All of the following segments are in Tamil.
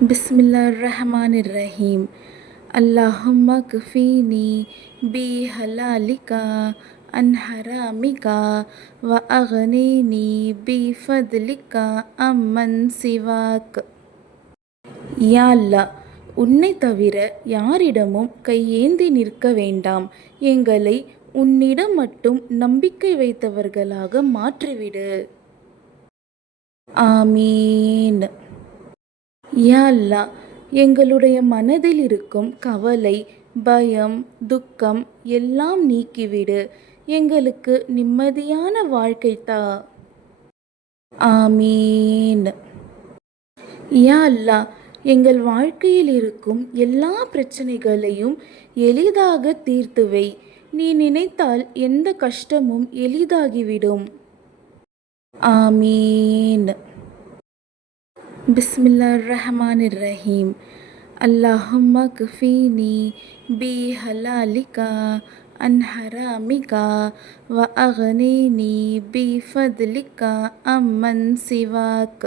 बिस्मिल्लाहिर्रहमानिर्रहीम। अल्लाहुम्मा कफ़ीनी बी हलालिका अन हरामिका व अगनीनी बी फदलिका अम्मन सिवाक। யா அல்லாஹ், உன்னை தவிர யாரிடமும் கையேந்தி நிற்க வேண்டாம். எங்களை உன்னிடம் மட்டும் நம்பிக்கை வைத்தவர்களாக மாற்றிவிடு. ஆமீன். யா அல்லாஹ், எங்களுடைய மனதில் இருக்கும் கவலை, பயம், துக்கம் எல்லாம் நீக்கிவிடு. எங்களுக்கு நிம்மதியான வாழ்க்கை தா. ஆமீன். யா அல்லாஹ், எங்கள் வாழ்க்கையில் இருக்கும் எல்லா பிரச்சனைகளையும் எளிதாக தீர்த்து வை. நீ நினைத்தால் எந்த கஷ்டமும் எளிதாகிவிடும். ஆமீன். பிஸ்மில்லாஹிர்ரஹ்மானிர்ரஹீம். அல்லாஹும்ம கஃபீனி பி ஹலாலிகா அன் ஹராமிகா வ அகனீனி பி ஃபத்லிகா அம்மன் சிவாக்.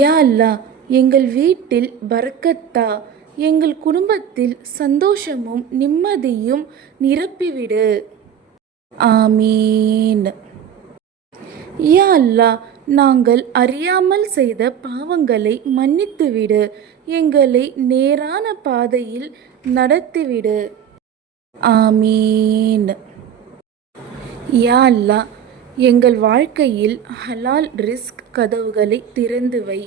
யா அல்லாஹ், எங்கள் வீட்டில் பரக்கத்தா. எங்கள் குடும்பத்தில் சந்தோஷமும் நிம்மதியும் நிரப்பிவிடு. ஆமீன். யா அல்லாஹ், நாங்கள் அறியாமல் செய்த பாவங்களை மன்னித்துவிடு. எங்களை நேரான பாதையில் நடத்திவிடு. ஆமீன். யா அல்லாஹ், எங்கள் வாழ்க்கையில் ஹலால் ரிஸ்க் கதவுகளை திறந்து வை.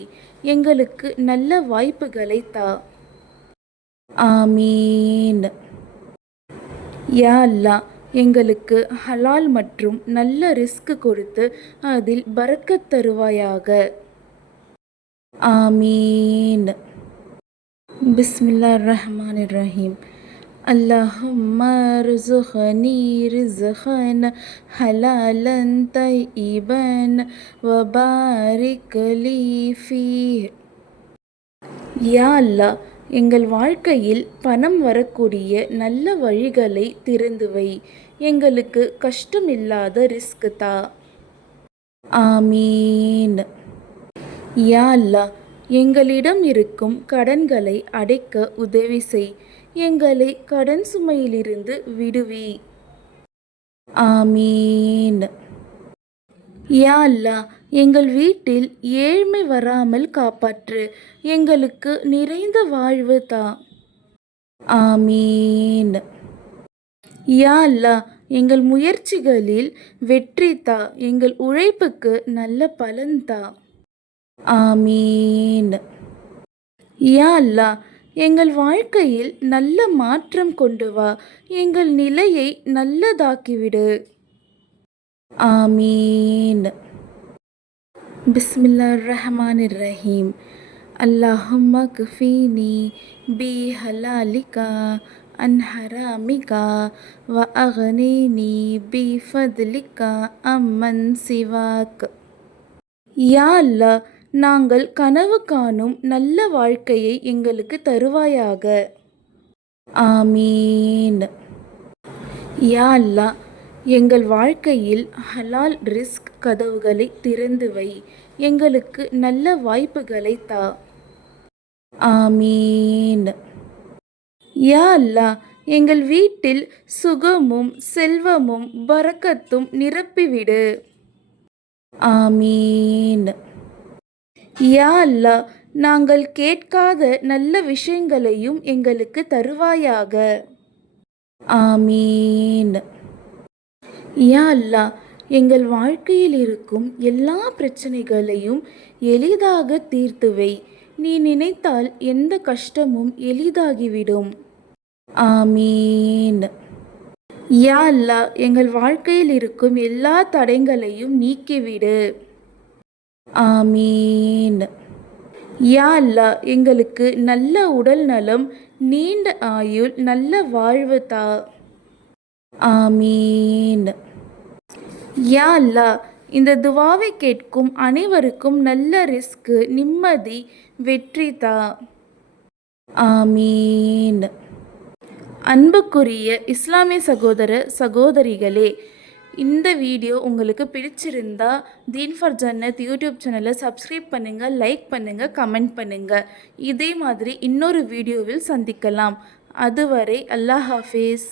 எங்களுக்கு நல்ல வாய்ப்புகளை தா. ஆமீன். யா அல்லாஹ், எங்களுக்கு ஹலால் மற்றும் நல்ல ரிஸ்க் கொடுத்து அதில் பரக்கத் தருவாயாக. ஆமீன். பிஸ்மில்லாஹிர்ரஹ்மானிர்ரஹீம். அல்லாஹும்ம ர்ஸுக்னி ரிஸ்கன் ஹலாலன் தையிபன் வ பாரிக் லீ ஃபீஹ். யா அல்லாஹ், எங்கள் வாழ்க்கையில் பணம் வரக்கூடிய நல்ல வழிகளை திறந்து வை. எங்களுக்கு கஷ்டமில்லாத ரிஸ்க் தா. ஆமீன். யா அல்லாஹ், எங்களிடம் இருக்கும் கடன்களை அடைக்க உதவி செய். எங்களை கடன் சுமையிலிருந்து விடுவி. ஆமீன். யா அல்லாஹ், எங்கள் வீட்டில் ஏழ்மை வராமல் காப்பாற்று. எங்களுக்கு நிறைந்த வாழ்வு தா. ஆமீன். யா அல்லாஹ், எங்கள் முயற்சிகளில் வெற்றி தா. எங்கள் உழைப்புக்கு நல்ல பலன் தா. ஆமீன். யா அல்லாஹ், எங்கள் வாழ்க்கையில் நல்ல மாற்றம் கொண்டு வா. எங்கள் நிலையை நல்லதாக்கிவிடு. ஆமீன். பிஸ்மில்லாஹிர்ரஹ்மானிர்ரஹீம். அல்லாஹும்ம கஃபீனி பி ஹலாலிகா அன் ஹராமிகா வ அகனீனி பி ஃபத்லிகா அம்மன் சிவாக். யா அல்லாஹ், நாங்கள் கனவு காணும் நல்ல வாழ்க்கையை எங்களுக்கு தருவாயாக. ஆமீன். யா அல்லாஹ், எங்கள் வாழ்க்கையில் ஹலால் ரிஸ்க் கதவுகளை திறந்து வை. எங்களுக்கு நல்ல வாய்ப்புகளை தா. ஆமீன். யா அல்லாஹ், எங்கள் வீட்டில் சுகமும் செல்வமும் பரக்கத்தும் நிரப்பிவிடு. ஆமீன். யா அல்லாஹ், நாங்கள் கேட்காத நல்ல விஷயங்களையும் எங்களுக்கு தருவாயாக. ஆமீன். யா அல்லாஹ், எங்கள் வாழ்க்கையில் இருக்கும் எல்லா பிரச்சனைகளையும் எளிதாக தீர்த்து வை. நீ நினைத்தால் எந்த கஷ்டமும் எளிதாகிவிடும். ஆமீன். யா அல்லாஹ், எங்கள் வாழ்க்கையில் இருக்கும் எல்லா தடைகளையும் நீக்கிவிடு. ஆமீன். யா அல்லாஹ், எங்களுக்கு நல்ல உடல் நலம், நீண்ட ஆயுள், நல்ல வாழ்வு தா. ஆமீன். யா அல்லாஹ், இந்த துவாவை கேட்கும் அனைவருக்கும் நல்ல ரிஸ்க், நிம்மதி, வெற்றி தா. ஆமீன். அன்புக்குரிய இஸ்லாமிய சகோதர சகோதரிகளே, இந்த வீடியோ உங்களுக்கு பிடிச்சிருந்தா தீன் ஃபார் ஜன்னத் யூடியூப் சேனலை சப்ஸ்கிரைப் பண்ணுங்கள், லைக் பண்ணுங்கள், கமெண்ட் பண்ணுங்கள். இதே மாதிரி இன்னொரு வீடியோவில் சந்திக்கலாம். அதுவரை அல்லாஹ் ஹாஃபிஸ்.